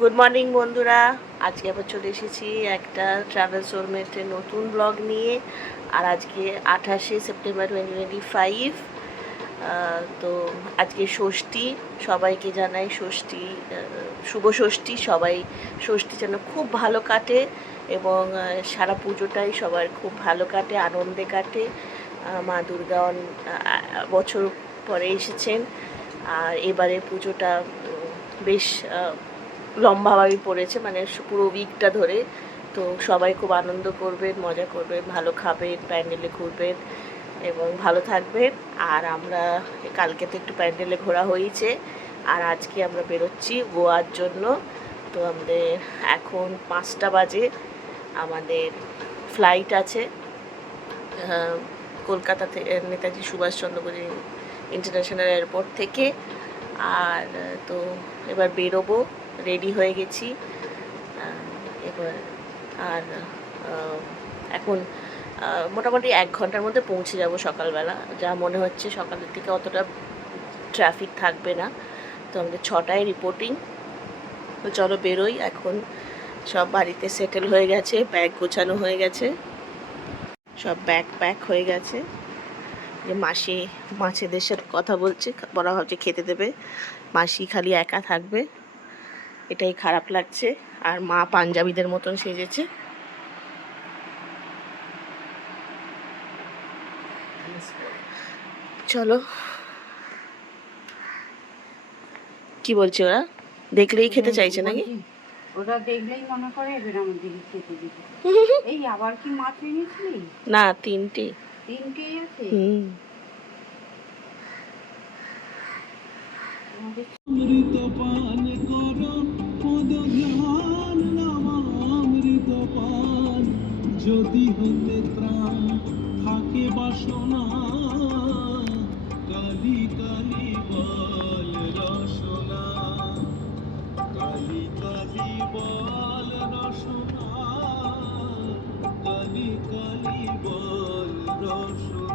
Good morning বন্ধুরা, আজকে আবার চলে এসেছি একটা ট্রাভেল সোলমেটের নতুন ব্লগ নিয়ে। আর আজকে 28শে সেপ্টেম্বর 2025। তো আজকে ষষ্ঠী, সবাইকে জানাই ষষ্ঠী, শুভ ষষ্ঠী। সবাই ষষ্ঠী যেন খুব ভালো কাটে এবং সারা পুজোটাই সবার খুব ভালো কাটে, আনন্দে কাটে। মা দুর্গা বছর পরে এসেছেন আর এবারে পুজোটা বেশ লম্বাভাবে পড়েছে, মানে পুরো উইকটা ধরে। তো সবাই খুব আনন্দ করবেন, মজা করবেন, ভালো খাবেন, প্যান্ডেলে ঘুরবেন এবং ভালো থাকবেন। আর আমরা কালকে তো একটু প্যান্ডেলে ঘোরা হয়েছে, আর আজকে আমরা বেরোচ্ছি গোয়ার জন্য। তো আমাদের এখন 5টা বাজে, আমাদের ফ্লাইট আছে কলকাতা থেকে, নেতাজি সুভাষচন্দ্র বোস ইন্টারন্যাশনাল এয়ারপোর্ট থেকে। আর তো এবার বেরোবো, রেডি হয়ে গেছি এবার। আর এখন মোটামুটি 1 ঘন্টার মধ্যে পৌঁছে যাব সকালবেলা, যা মনে হচ্ছে। সকালের দিকে অতটা ট্রাফিক থাকবে না। তো আমাদের 6টায় রিপোর্টিং। তো চলো বেরোই এখন। সব বাড়িতে সেটেল হয়ে গেছে, ব্যাগ গোছানো হয়ে গেছে, সব ব্যাগ প্যাক হয়ে গেছে। যে মাসি মাছেদের সাথে কথা বলছে, বলা ভাবছে খেতে দেবে, মাসি খালি একা থাকবে, এটাই খারাপ লাগছে। আর মা পাঞ্জাবিদের মতন সেজেছে। চলো, কি বলছে ওরা? দেখলেই খেতে চাইছে নাকি? ওরা দেখলেই মনে করে এবার আমাদেরকে খেতে দিবে। এই আবার কি মাছ এনেছিলি? না, 3টে আছে। অমৃত পান করো পদ ধ্যান নামামৃত পান, যদি হতে ত্রাণ থাকে বাসনা, কালি কালি বল রসনা, কালি কালি বল রসনা, কালি কালি বল রসনা।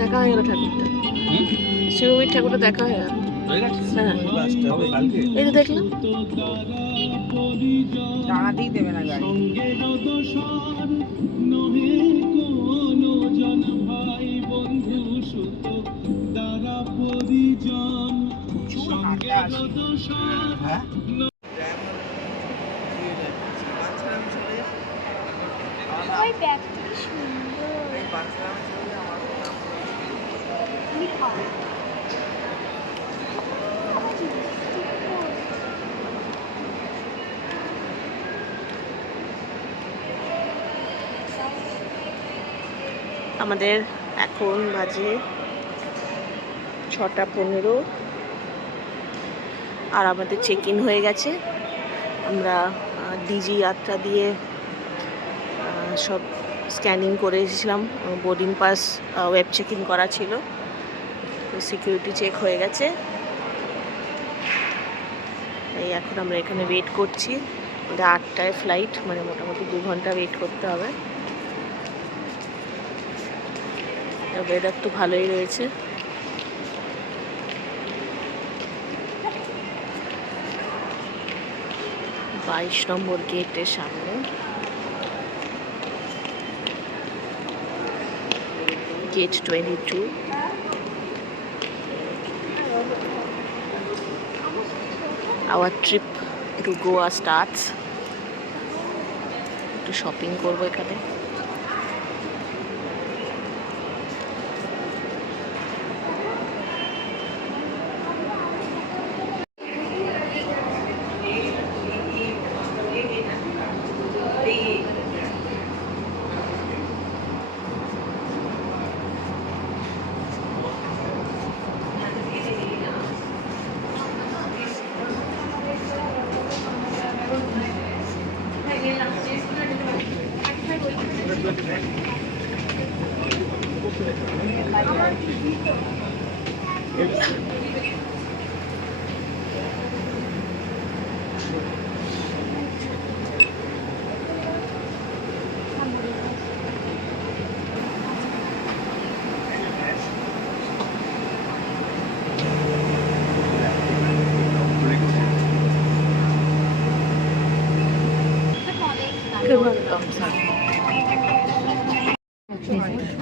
দেখা হয়ে গেল ঠাকুরটা, শিবভূমির ঠাকুরটা দেখা হয়ে গেল। হ্যাঁ, এই তো দেখলাম। দাঁড়াতেই দেবে না গাড়ি। আমাদের এখন বাজে 6টা 15, আর আমাদের চেক ইন হয়ে গেছে। আমরা ডিজি যাত্রা দিয়ে সব স্ক্যানিং করে এসেছিলাম, boarding pass web check in করা ছিল। সিকিউরিটি চেক হয়ে গেছে। এই এখন আমরা এখানে ওয়েট করছি। আমাদের 8টায় ফ্লাইট, মানে মোটামুটি 2 ঘন্টা ওয়েট করতে হবে। ওয়েদার তো ভালোই রয়েছে। বাইশ নম্বর গেটের সামনে, gate 22। Our trip to Goa starts. একটু শপিং করবো এখানে।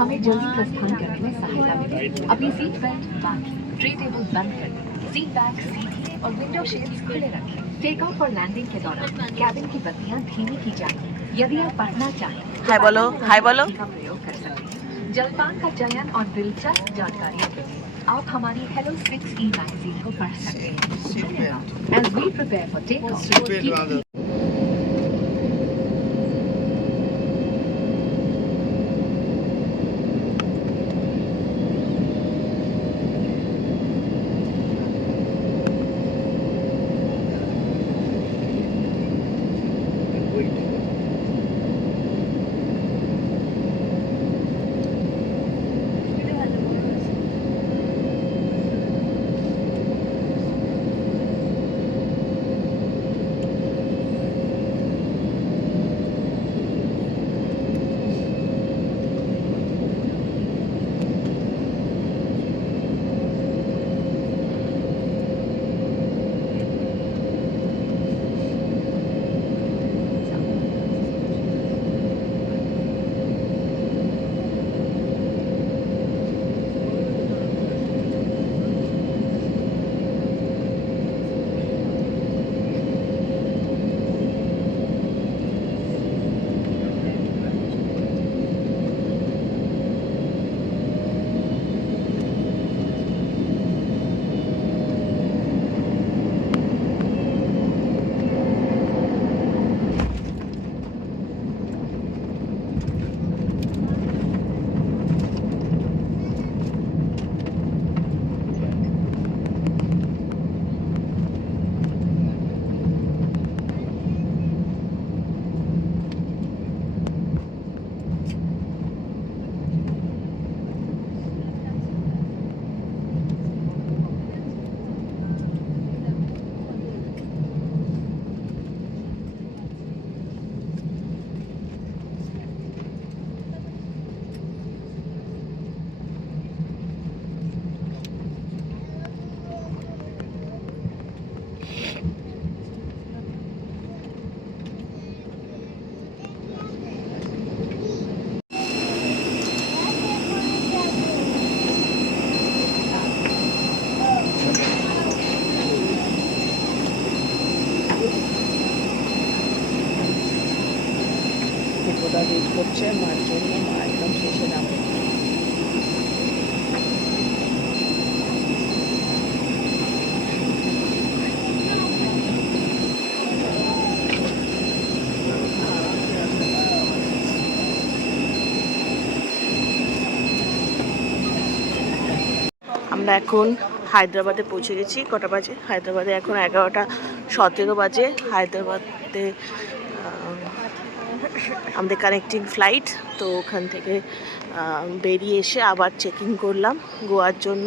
हमें जल्दी प्रस्थान करने में सहायता मिलेगी। अपनी सीट बेल्ट बांधें, ट्रे टेबल बंद करें, सीट बैक सीधे और विंडो शेड्स खुले रखें। टेक ऑफ और लैंडिंग के दौरान कैबिन की बत्तियां धीमी की जाएं। यदि आप पढ़ना चाहें तो हाय बोलो, हाय बोलो। का प्रयोग कर सकते हैं। जलपान का चयन और दिलचस्प जानकारियों के लिए आप हमारी हेलो 6E मैगजीन को पढ़ सकते हैं। As we prepare for takeoff, keep ওটা রেড করছে মার জন্য, মা একদম শেষে নামে। আমরা এখন হায়দ্রাবাদে পৌঁছে গেছি। কটা বাজে? হায়দ্রাবাদে এখন 11:17 বাজে। হায়দ্রাবাদে আমাদের কানেক্টিং ফ্লাইট, তো ওখান থেকে বেরিয়ে এসে আবার চেকিং করলাম গোয়ার জন্য।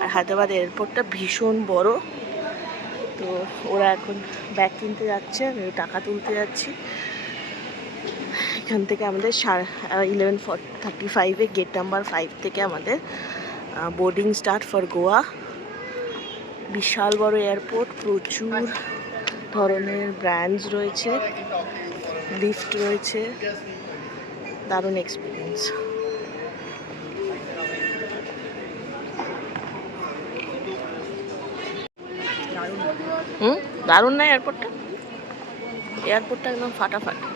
আর হায়দ্রাবাদ এয়ারপোর্টটা ভীষণ বড়, তো ওরা এখন ব্যাগ কিনতে যাচ্ছে, আমি টাকা তুলতে যাচ্ছি। এখান থেকে আমাদের 11:35 গেট নাম্বার 5 থেকে আমাদের বোর্ডিং স্টার্ট ফর গোয়া। বিশাল বড় এয়ারপোর্ট, প্রচুর ধরনের ব্র্যান্ডস রয়েছে, লিফট রয়েছে, দারুণ এক্সপিরিয়েন্স। দারুণ না এয়ারপোর্টটা? এয়ারপোর্টটা একদম ফাটাফাটি।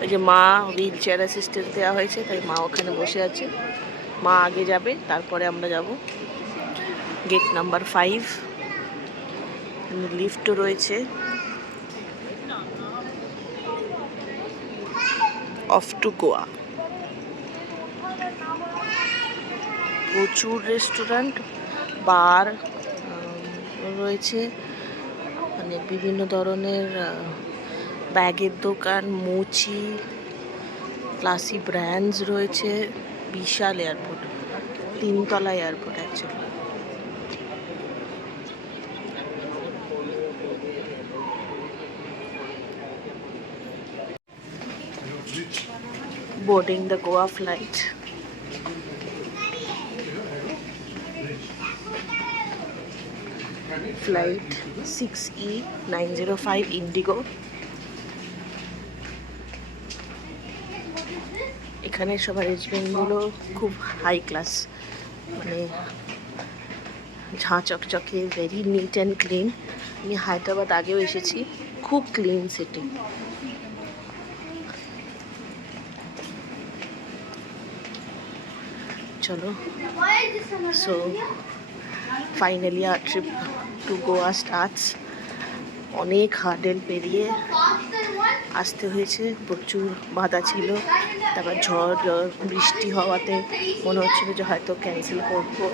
ওই যে মা হুইল চেয়ার অ্যাসিস্ট্যান্স দেওয়া হয়েছে, তাই মা ওখানে বসে আছে। মা আগে যাবে, তারপরে আমরা যাব। গেট নাম্বার 5, লিফটও রয়েছে। Off to Goa. প্রচুর রেস্টুরেন্ট, বার রয়েছে, মানে বিভিন্ন ধরনের ব্যাগের দোকান, মুচি, ক্লাসি ব্র্যান্ডস রয়েছে। বিশাল এয়ারপোর্ট, 3 তলা airport actually. boarding the Goa flight. Flight 6E905 Indigo. এখানে সব অ্যারেঞ্জমেন্টগুলো খুব হাই ক্লাস, মানে ঝাঁ চকচকে, ভেরি নিট অ্যান্ড ক্লিন। আমি হায়দ্রাবাদ আগেও এসেছি, খুব ক্লিন সিটি। চলো, so finally R trip to Goa starts. অনেক হার্ডেল পেরিয়ে আসতে হয়েছে, প্রচুর বাধা ছিল। তারপর ঝড় বৃষ্টি হওয়াতে মনে হচ্ছিল যে হয়তো ক্যান্সেল করবো,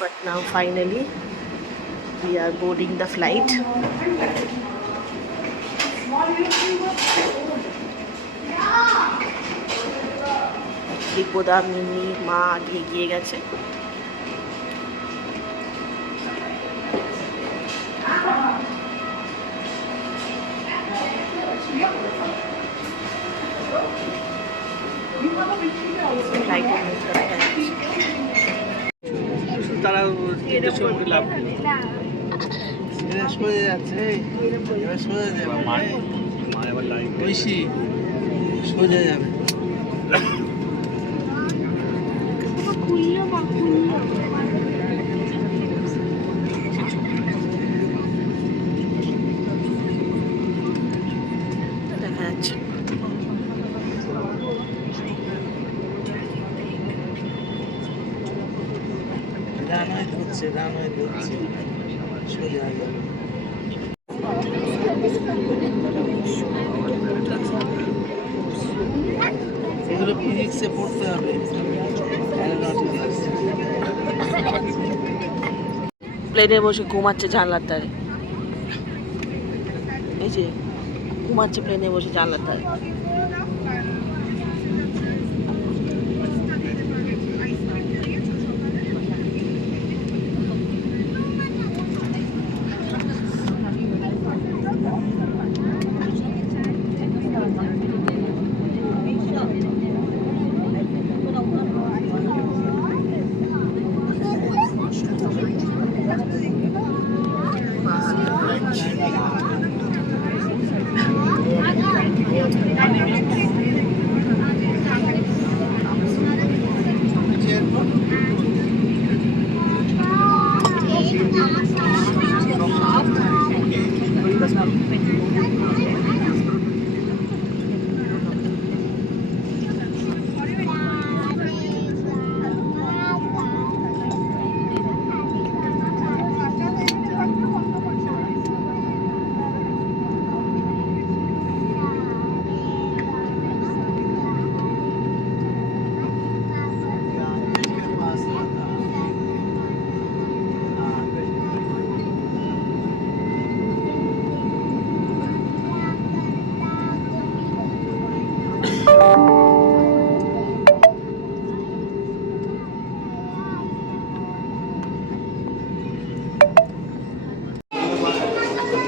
but now finally we are boarding the flight. দিব্যদা, মিনি, মা আগে এগিয়ে গেছে। ফ্লাইটের মুখটা দেখা যাচ্ছে। তারা ছবি লাভ সোজা যাচ্ছে, এবার সোজা যাবে, মা এবার লাইন বেশি সোজা যাবে। দেখা যাচ্ছে রানওয়ে ধরছে, রানওয়ে ধরছে, সোজা হয়ে যাবে। এগুলো ফিজিক্সে পড়তে হবে, অ্যারোনটিক্স। প্লেনে বসে ঘুমাচ্ছে জানলার ধারে, এই যে ঘুমাচ্ছে প্লেনে বসে জানলার ধারে।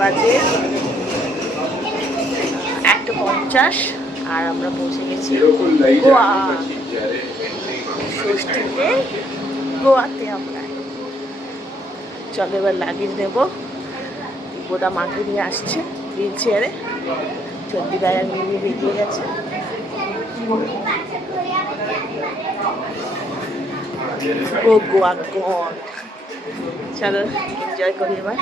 বাজে 1:50 আর আমরা পৌঁছে গেছি গোয়া। ষষ্ঠীতে গোয়াতে আমরা। চলো এবার লাগেজ নেবো। বোদা মাকে নিয়ে আসছে হুইল চেয়ারে, চন্ডী ভাই আর মিমি বেরিয়ে গেছে। ও গোয়া গন, চলো এনজয় করি এবার।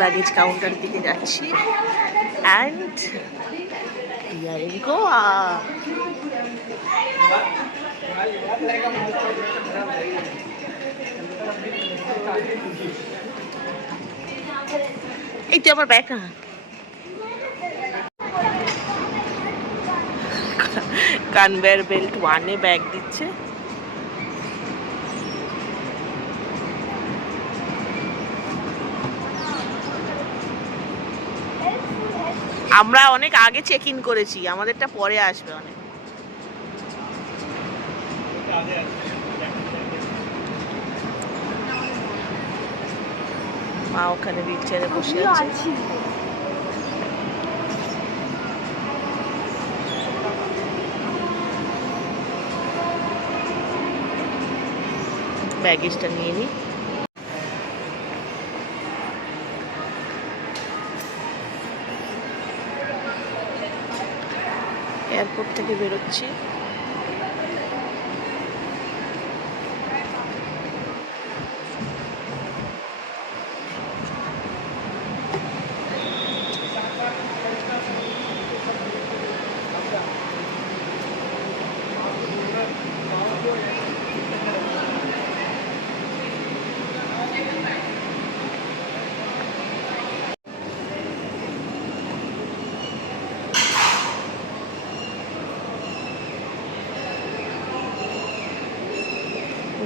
ব্যাগেজ কাউন্টার দিকে যাচ্ছি and we are in Goa. এই তো আমার ব্যাগ না, কনভেয়ার বেল্ট 1-এ ব্যাগ দিচ্ছে। আমরা অনেক আগে চেক ইন করেছি, আমাদেরটা পরে আসবে অনেক। মা ওখানে হুইল চেয়ারে বসে আছে। ব্যাগেজটা নিয়ে নিই। এয়ারপোর্ট থেকে বেরোচ্ছি।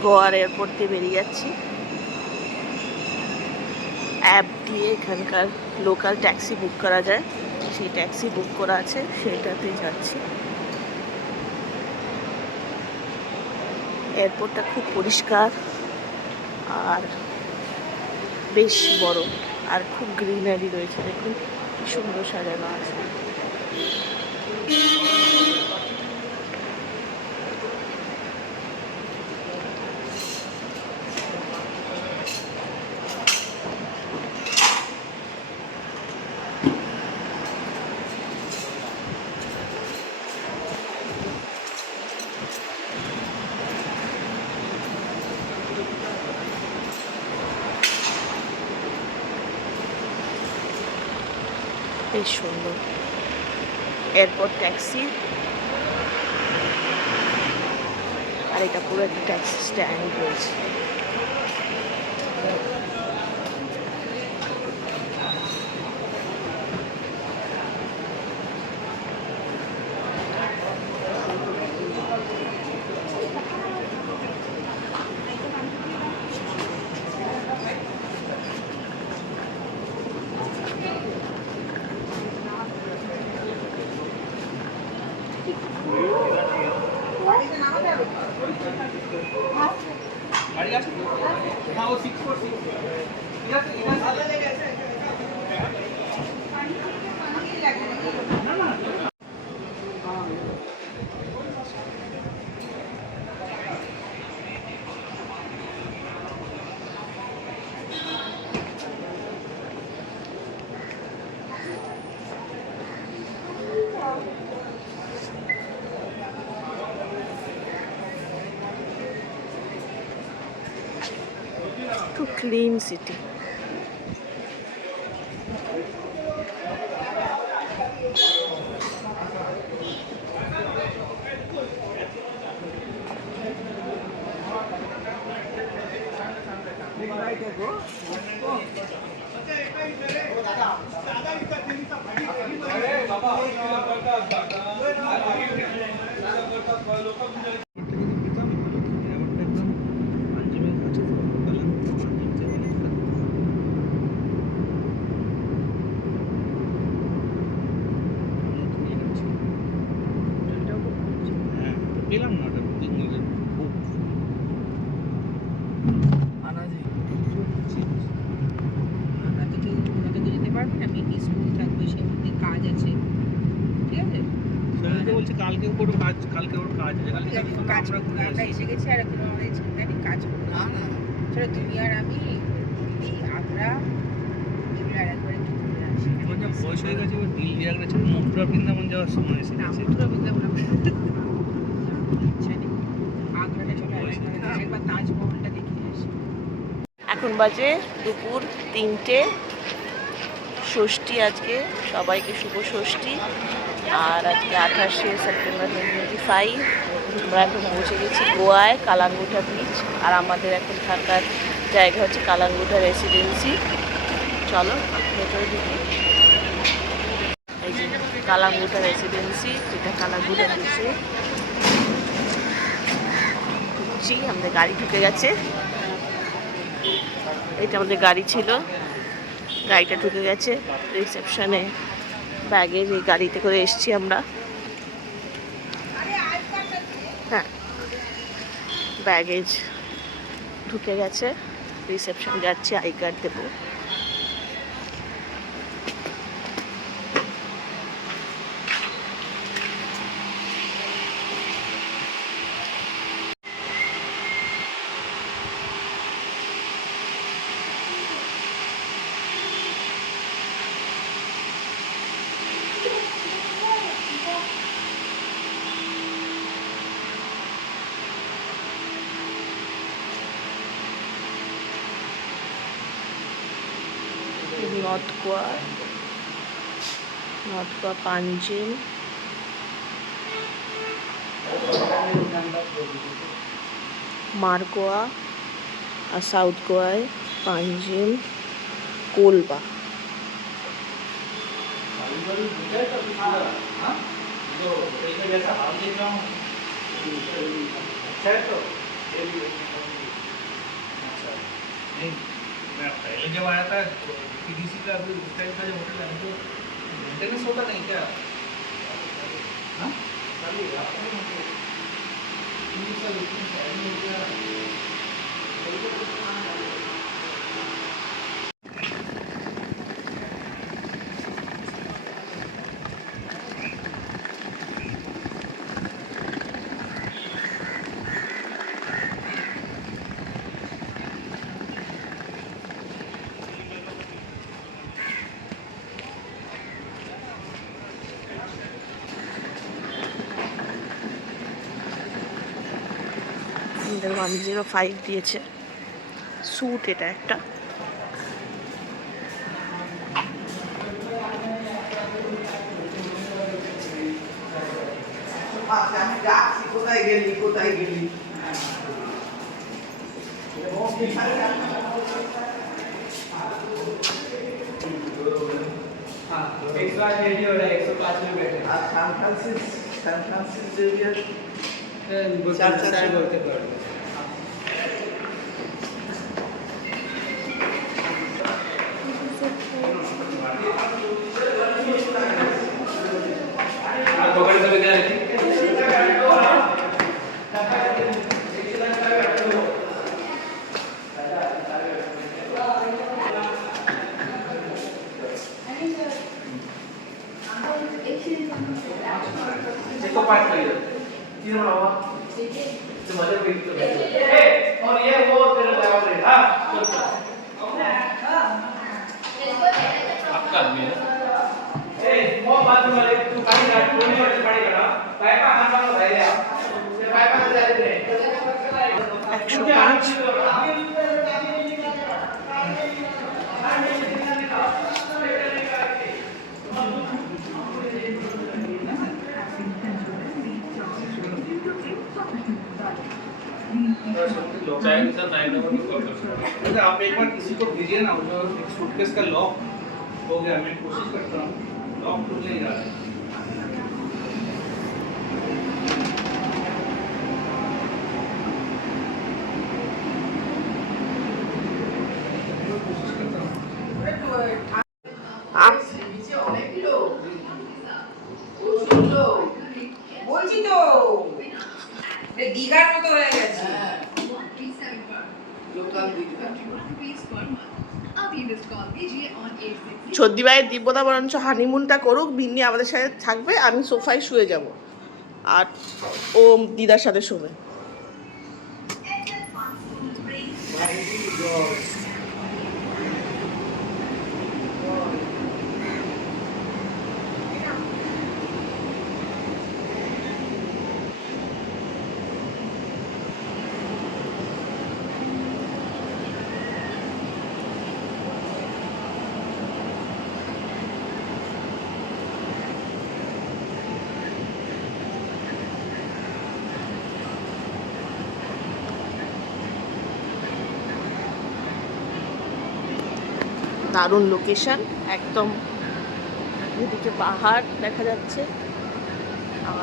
গোয়ার এয়ারপোর্ট দিয়ে বেরিয়ে যাচ্ছি। অ্যাপ দিয়ে এখানকার লোকাল ট্যাক্সি বুক করা যায়, সেই ট্যাক্সি বুক করা আছে, সেটাতে যাচ্ছি। এয়ারপোর্টটা খুব পরিষ্কার আর বেশ বড়, আর খুব গ্রিনারি রয়েছে। দেখুন কি সুন্দর সাজানো আছে। বেশ সুন্দর এয়ারপোর্ট ট্যাক্সি, আর এটা পুরো একটা ট্যাক্সি স্ট্যান্ড রয়েছে। To clean city. পেলাম না ওটা খুব আনাজি। আমরা তো কেউ ওনাকে তো যেতে পারবো না, মিনি স্কুল থাকবে, সে মধ্যে কাজ আছে, ঠিক আছে? সেটা তো বলছি কালকে ওর কাজ, কালকে ওর কাজ আছে, কালকে কাজ আমরা ঘুরে আমরা আসি। এসে গেছি, আর এখন আমাদের চিন্তানি কাজ করবো না না সেটা তুমি আর আমি, দিদি, আমরা এগুলো আর একবার একটু ঘুরে আসি। এখন যা বয়স হয়ে গেছে, ওই দিল্লি আগ্রা ছেড়ে মথুরা বৃন্দাবন যাওয়ার সময় এসে না, গেছে। মথুরা বৃন্দাবন আমার ইচ্ছা নেই। আগ্রাটা চলে আসবে, একবার তাজমহলটা দেখে আসি। এখন বাজে দুপুর 3টে। ষষ্ঠী আজকে, সবাইকে শুভ ষষ্ঠী। আর আজকে 28শে সেপ্টেম্বর 2025। আমরা এখন পৌঁছে গেছি গোয়ায়, কালাঙ্গুটা বিচ। আর আমাদের এখন থাকার জায়গা হচ্ছে কালাঙ্গুটা রেসিডেন্সি। চলো ভেতরে ঢুকি। এই যে কালাঙ্গুটা রেসিডেন্সি, যেটা কালাঙ্গুটা বিচে ঢুকছি। আমাদের গাড়ি ঢুকে গেছে, এটা আমাদের গাড়ি ছিল, গাড়িটা ঢুকে গেছে রিসেপশনে। ব্যাগেজ এই গাড়িতে করে এসছি আমরা। হ্যাঁ, ব্যাগেজ ঢুকে গেছে, রিসেপশন যাচ্ছি, আই কার্ড দেবো। নর্থ গোয়া পাঞ্জিম, মারগোয়া, আর সাউথ গোয়ায় পাঞ্জিম, কোলবা। मैं पहले जब आया था पीडीसी का, अभी उस टाइम का जो होटल है तो मेंटेनेंस होता नहीं क्या? हाँ? আমাদের 105 দিয়েছে স্যুট, এটা একটা। আমি ডাকছি, কোথায় গেলি কোথায় গেলি? আর সান ফ্রান্সিস জেভিয়ার বলতে পারবে। और ये वो तेरे बराबर है। हां आपका आदमी है। ए वो बाजू वाले तू खाली गाड़ी कोने वाले पड़ेगा ना, पाइपा हाथ वाला भाई है, ये पाइपा से जाते हैं 105। आप एक बार किसी को भेजिए ना, जो सूटकेस का लॉक हो गया, मैं कोशिश करता हूँ, लॉक खुल नहीं रहा है। বলছি তো দীঘার মতো হয়ে গেছে। সর্দি ভাইয়ের দিব্যতা বরঞ্চ হানিমুনটা করুক, বিন্নি আমাদের সাথে থাকবে, আমি সোফায় শুয়ে যাব, আর ও দিদার সাথে শোবে। দারুণ লোকেশন, একদম এদিকে পাহাড় দেখা যাচ্ছে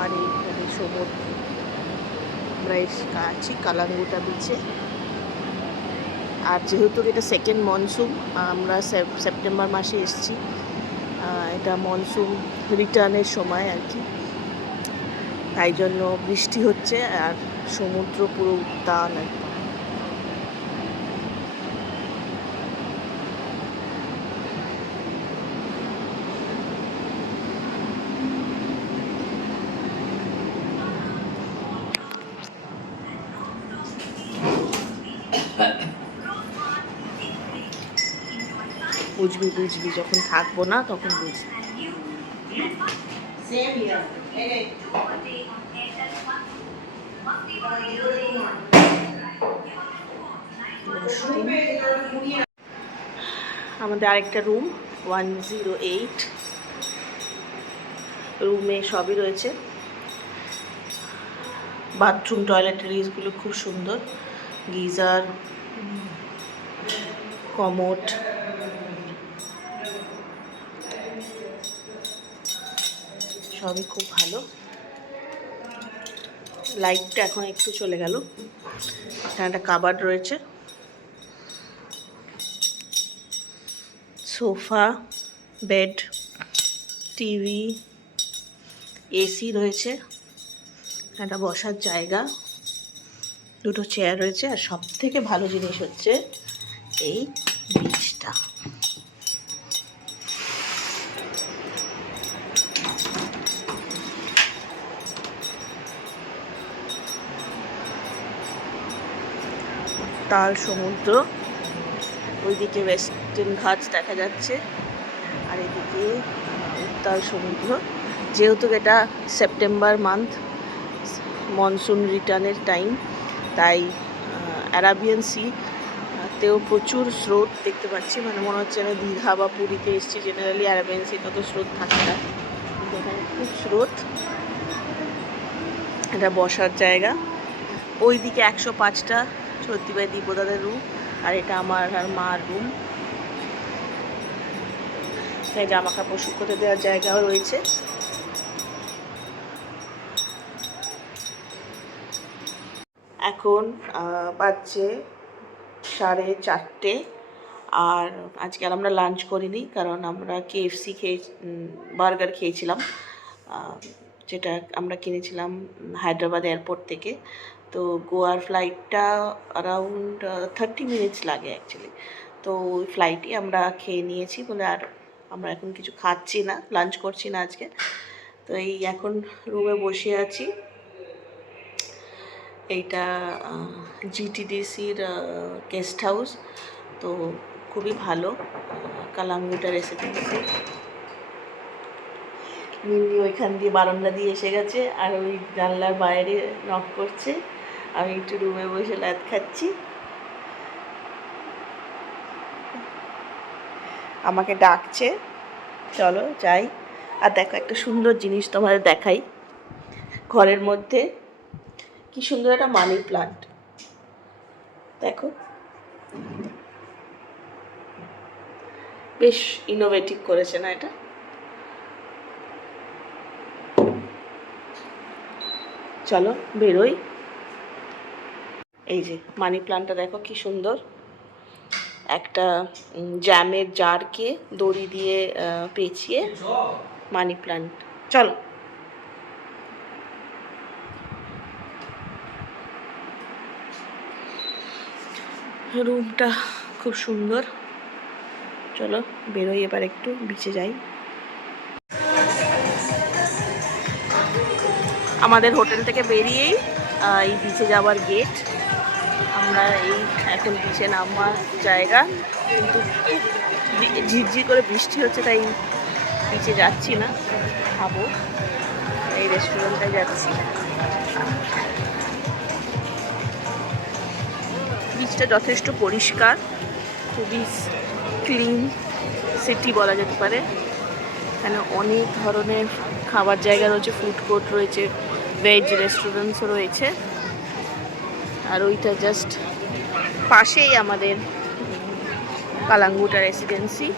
আর এইখানে সমুদ্র। আমরা আছি কালাঙ্গুটা বিচে, আর যেহেতু এটা সেকেন্ড মনসুন, আমরা সেপ্টেম্বর মাসে এসেছি, এটা মনসুন রিটার্নের সময় আর কি, তাই জন্য বৃষ্টি হচ্ছে আর সমুদ্র পুরো উত্তাল একদম। বুঝবি বুঝবি, যখন থাকবো না তখন বুঝবি। আমাদের আরেকটা রুম 108, রুমে সবই রয়েছে, বাথরুম টয়লেটারিজগুলো খুব সুন্দর, গিজার, কমোড, সবই খুব ভালো। লাইটটা এখন একটু চলে গেল। এখানে একটা কাবার্ড রয়েছে, সোফা, বেড, টিভি, এসি রয়েছে, একটা বসার জায়গা, দুটো চেয়ার রয়েছে, আর সব থেকে ভালো জিনিস হচ্ছে এই বিচটা। তাল সমুদ্র, ওইদিকে ওয়েস্টার্ন ঘাটস দেখা যাচ্ছে, আর এদিকে উত্তাল সমুদ্র। যেহেতু এটা সেপ্টেম্বর মান্থ, মনসুন রিটার্নের টাইম, তাই অ্যারাবিয়ান সি তেও প্রচুর স্রোত দেখতে পাচ্ছি। মানে মনে হচ্ছে না দীঘা বা পুরীতে এসেছি, জেনারেলি অ্যারাবিয়ান সি তত স্রোত থাকে না, কিন্তু এখানে খুব স্রোত। এটা বসার জায়গা। ওইদিকে 105টা সত্যিবাই দীপদাদের রুম, আর এটা আমার আর মার রুম। তাই জামা কাপড় শুকোতে দেওয়ার জায়গাও রয়েছে। এখন বাজছে 4:30, আর আজকে আর আমরা লাঞ্চ করিনি, কারণ আমরা KFC বার্গার খেয়েছিলাম, যেটা আমরা কিনেছিলাম হায়দ্রাবাদ এয়ারপোর্ট থেকে। তো গোয়ার ফ্লাইটটা অ্যারাউন্ড 30 মিনিটস লাগে অ্যাকচুয়ালি। তো ওই ফ্লাইটই আমরা খেয়ে নিয়েছি বলে আর আমরা এখন কিছু খাচ্ছি না, লাঞ্চ করছি না আজকে। তো এই এখন রুমে বসে আছি। এইটা GTDCর গেস্ট হাউস, তো খুবই ভালো, কালাঙ্গুটা রেসিডেন্সি। মিনি ওইখান দিয়ে বারান্দা দিয়ে এসে গেছে, আর ওই জানলার বাইরে নক করছে। আমি একটু রুমে বসে লাত খাচ্ছি, আমাকে ডাকছে চলো যাই। আর দেখো একটা সুন্দর জিনিস তোমাদের দেখাই, ঘরের মধ্যে কি সুন্দর একটা মানি প্লান্ট, দেখো বেশ ইনোভেটিভ করেছে না এটা? চলো বেরোই। এই যে মানি প্লান্টটা দেখো কি সুন্দর, একটা জ্যামের জারকে দড়ি দিয়ে পেঁচিয়ে মানি প্লান্ট। চলো রুমটা খুব সুন্দর, চলো বেরোই এবার, একটু বিচে যাই। আমাদের হোটেল থেকে বেরিয়েই এই বিচে যাওয়ার গেট। আমরা এই এখন বিচে নামার জায়গা, কিন্তু ঝিরঝির করে বৃষ্টি হচ্ছে, তাই বিচে যাচ্ছি না, খাবো এই রেস্টুরেন্টটায় যাচ্ছি। বিচটা যথেষ্ট পরিষ্কার, খুবই ক্লিন সিটি বলা যেতে পারে। এখানে অনেক ধরনের খাবার জায়গা রয়েছে, ফুড কোর্ট রয়েছে, ভেজ রেস্টুরেন্টসও রয়েছে। আর ওইটা জাস্ট পাশেই আমাদের কালাঙ্গুটা রেসিডেন্সি।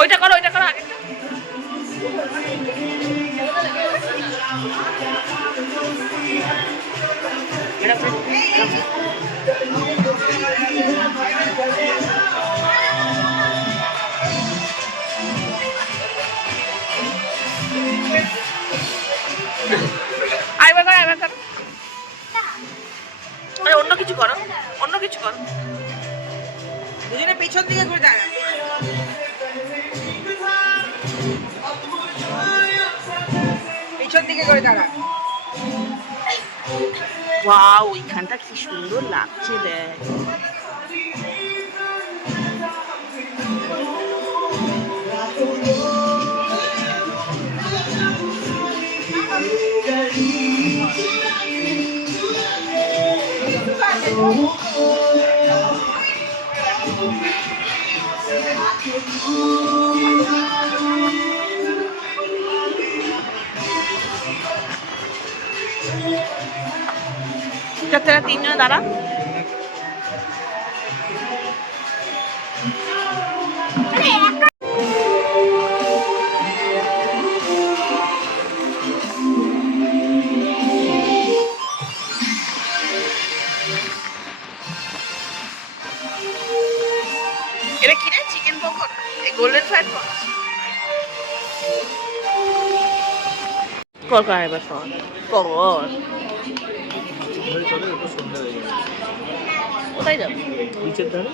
ওইটা করো আগেরটা। আরেকবার করো। আরে অন্য কিছু করো। দুজনে পেছন দিকে ঘুরে দাঁড়া। পেছন দিকে করে দাঁড়া। ওয়াও, ওইখানটা কি সুন্দর লাগছে দেখ। চার তিনজন দাঁড়া। এটা কি রে? চিকেন পকোড়া, এই গোল্ডেন ফ্রাইড রাইস। কর এবার কর। চলে একটু সন্ধ্যা হয়ে যাবে। কোথায় যাবে? নিচের ধারে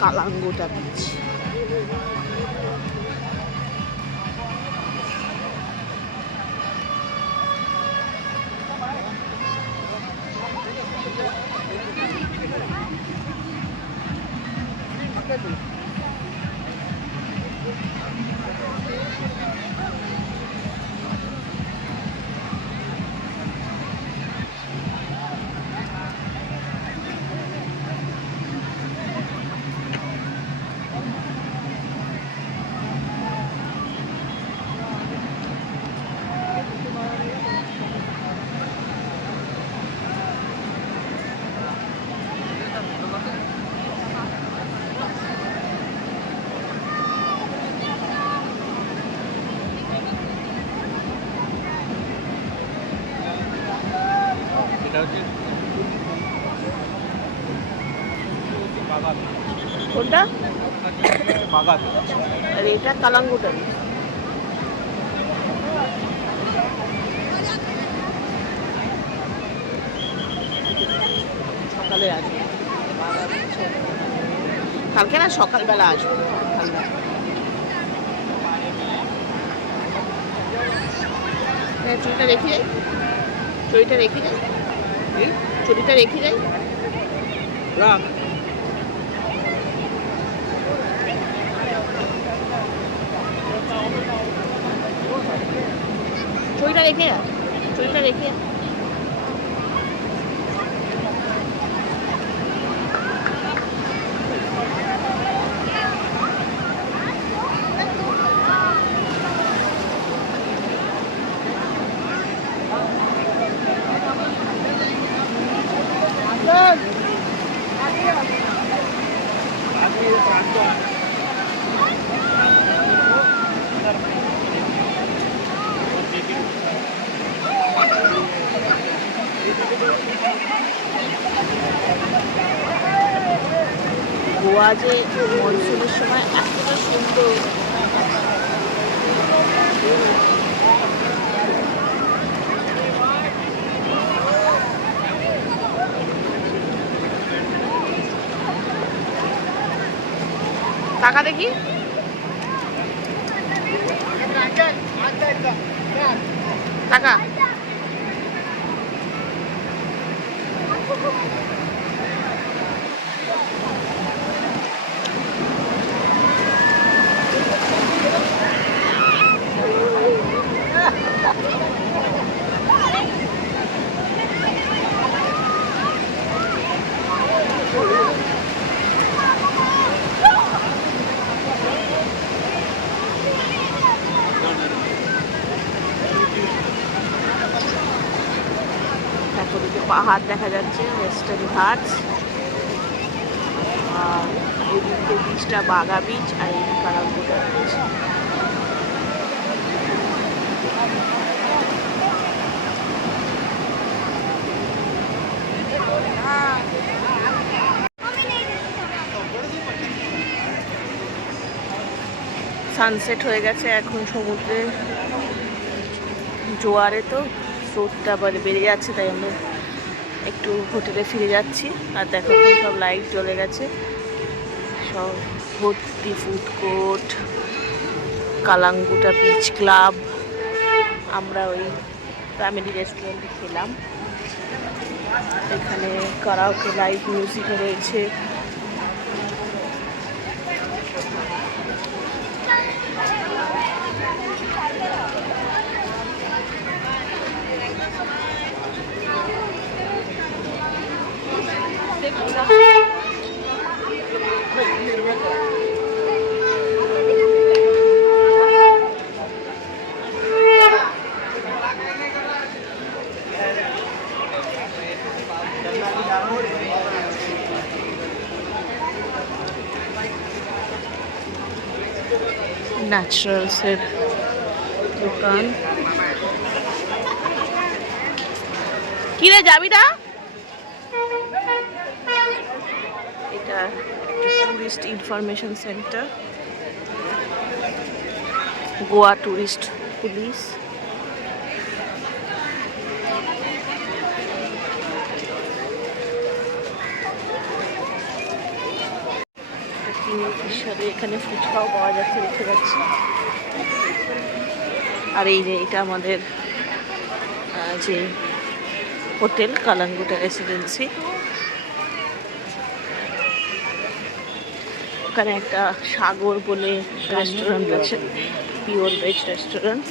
কালাঙ্গুটা বিচ। কোনটা? আর এটা কালাঙ্গুটা বিচ। সকালে আসবো, কালকে না সকালবেলা আসবো। চুড়িটা রেখে যাই, চুড়িটা রেখে যাই, চুড়িটা রেখে যাই। রাখ। চুড়িটা রেখে যা, চুড়িটা রেখে যা। গোয়া যে মনসুনের সময় এতটা সুন্দর, টাকা দেখি টাকা ওদিকে পাহাড় দেখা যাচ্ছে, ওয়েস্টার্ন ঘাটস, আর এদিকে বিচটা বাগা বিচ, আর এদিকে কালাঙ্গুটা বিচ। সানসেট হয়ে গেছে এখন সমুদ্রে, জোয়ারে তো স্রোতটা বেড়ে যাচ্ছে, তাই আমরা একটু হোটেলে ফিরে যাচ্ছি। আর দেখো সব লাইট জ্বলে গেছে, সব ভর্তি ফুড কোর্ট, কালাঙ্গুটা বিচ ক্লাব। আমরা ওই ফ্যামিলি রেস্টুরেন্টে খেলাম, এখানে কারাওকে লাইভ মিউজিকও রয়েছে। ন্যাচারালসের দোকান। কি রে যাবি না? এটা tourist information centre, Goa tourist police. এখানে ফুচকাও পাওয়া যাচ্ছে, দেখতে পাচ্ছি। আর এই যে এটা আমাদের যে হোটেল কালাঙ্গুটা রেসিডেন্সি, ওখানে একটা সাগর বলে রেস্টুরেন্ট আছে, পিওর ভেজ রেস্টুরেন্ট।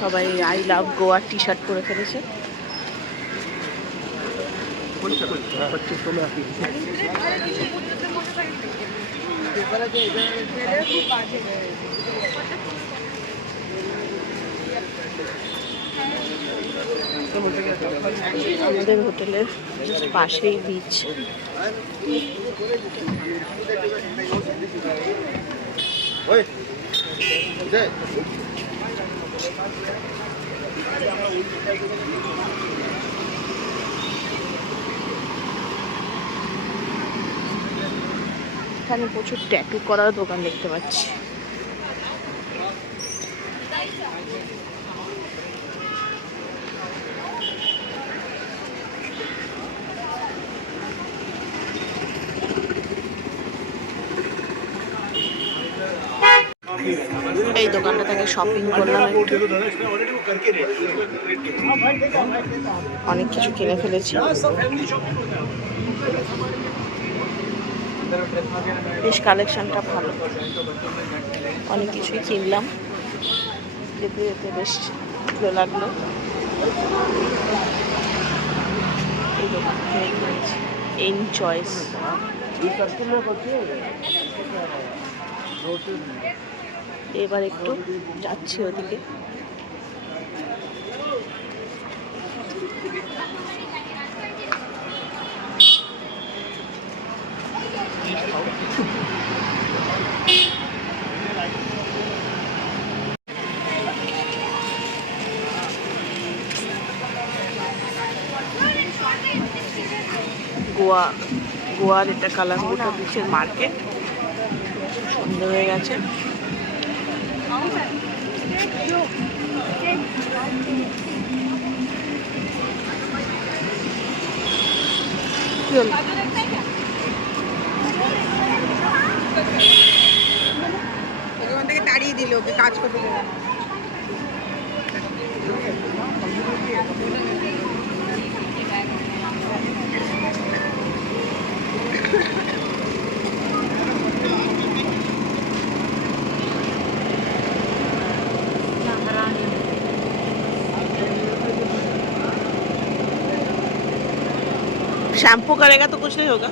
সবাই I love Goa T shirt পরে ফেলেছে। আমাদের হোটেলের পাশেই বিচ। এখানে প্রচুর ট্যাটু করার দোকান দেখতে পাচ্ছি। এই দোকানটা থেকে শপিং করলাম, অনেক কিছু কিনে ফেলেছি। বেশ কালেকশনটা ভালো, অনেক কিছুই কিনলাম, যেতে যেতে বেশ ভালো লাগলো। এই দোকান থেকে কিনেছি। Any choice. এবার একটু যাচ্ছি ওদিকে। গোয়ার এটা কালাঙ্গুটা বিচের মার্কেট। সন্ধে হয়ে গেছে। ওখান থেকে তাড়িয়ে দিল, ওকে কাজ করতে দেবে না। शैम्पू करेगा तो कुछ नहीं होगा।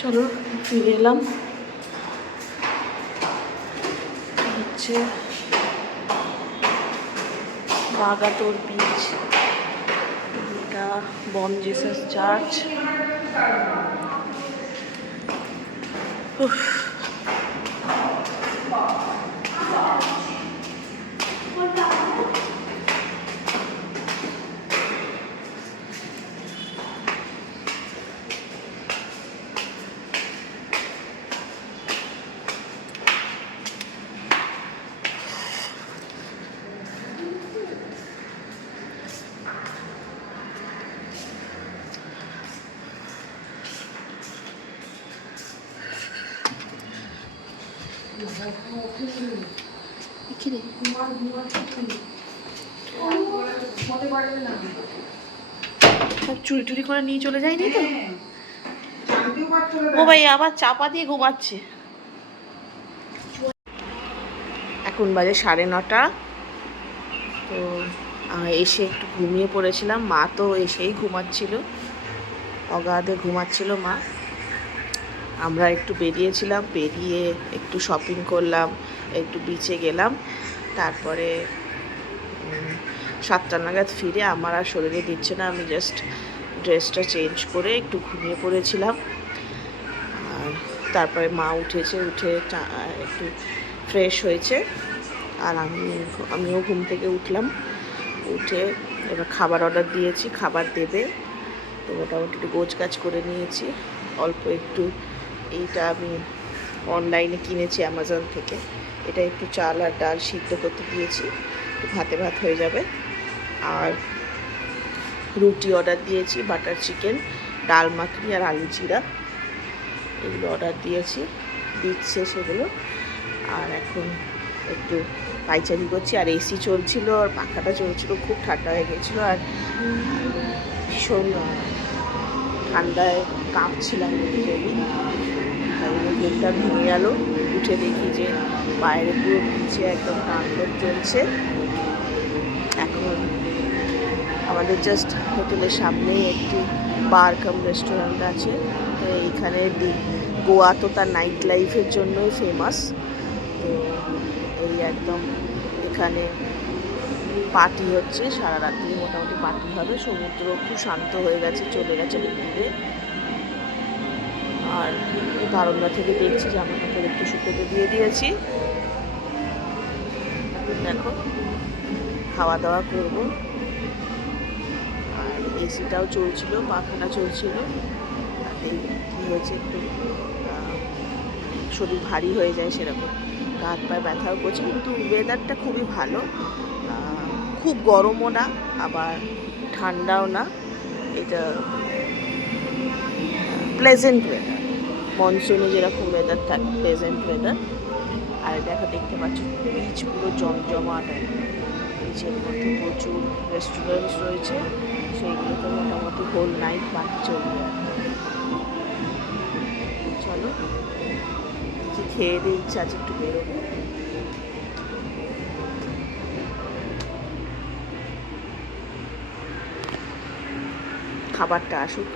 চলো ফিরে এলাম। হচ্ছে বাগাটোর বিচ, এটা বম জেসাস চার্চ। সব চুরি টুরি করে নিয়ে চলে যায়নি তো? ও ভাই আবার চাপা দিয়ে ঘুমাচ্ছে। এখন বাজে 9:30। তো এসে একটু ঘুমিয়ে পড়েছিলাম। মা তো এসেই ঘুমাচ্ছিল, অগাধে ঘুমাচ্ছিল মা। আমরা একটু বেরিয়েছিলাম, বেরিয়ে একটু শপিং করলাম, একটু বিচে গেলাম। তারপরে 7টা নাগাদ ফিরে আমার আর শরীরে দিচ্ছে না, আমি জাস্ট ড্রেসটা চেঞ্জ করে একটু ঘুমিয়ে পড়েছিলাম। আর তারপরে মা উঠেছে, উঠে একটু ফ্রেশ হয়েছে। আর আমিও ঘুম থেকে উঠলাম, উঠে এবার খাবার অর্ডার দিয়েছি, খাবার দেবে। তো মোটামুটি একটু গোছগাছ করে নিয়েছি অল্প একটু। এইটা আমি অনলাইনে কিনেছি অ্যামাজন থেকে। এটা একটু চাল আর ডাল সিদ্ধ করতে দিয়েছি, একটু ভাতে ভাত হয়ে যাবে। আর রুটি অর্ডার দিয়েছি, বাটার চিকেন, ডাল মাখনি আর আলু জিরা, এগুলো অর্ডার দিয়েছি। দিচ্ছে সেগুলো। আর এখন একটু পাইচারি করছি। আর এসি চলছিল আর পাখাটা চলছিল, খুব ঠান্ডা হয়ে গেছিলো। আর ভীষণ ঠান্ডায় কাঁপছিলাম, ঘুমটা ভেঙে গেল। উঠে দেখি যে বাইরে পুরো নিচে একদম তাণ্ডব চলছে। এখন আমাদের জাস্ট হোটেলের সামনেই একটি বার কাম রেস্টুরেন্ট আছে। তো এইখানে গোয়া তো তার নাইট লাইফের জন্যই ফেমাস। তো এই একদম এখানে পার্টি হচ্ছে, সারা রাত্রি মোটামুটি পার্টি হবে। সমুদ্র খুব শান্ত হয়ে গেছে, চলে গেছে দূরে। আর এই বারান্দা থেকে দেখছি জামা কাপড় একটু শুকোতে দিয়ে দিয়েছি। দেখো খাওয়া দাওয়া করবো। আর এসিটাও চলছিল, পাখাটা চলছিল। তাতে কী হয়েছে, একটু শরীর ভারী হয়ে যায় সেরকম, হাত পায়ে ব্যথাও করছে। কিন্তু ওয়েদারটা খুবই ভালো, খুব গরমও না আবার ঠান্ডাও না, এটা প্লেজেন্ট ওয়েদার, মনসুনে যেরকম ওয়েদার থাকে প্লেজেন্ট ওয়েদার। আর দেখো দেখতে পাচ্ছ বিচ পুরো জমজমাট, বিচের মধ্যে প্রচুর রেস্টুরেন্টস রয়েছে, সেইগুলোতে মোটামুটি হোল নাইট পার্টি চলবে। চলো কিছু খেয়ে দিয়ে ইচ্ছা আছে একটু বেরোবো। খাবারটা আসুক।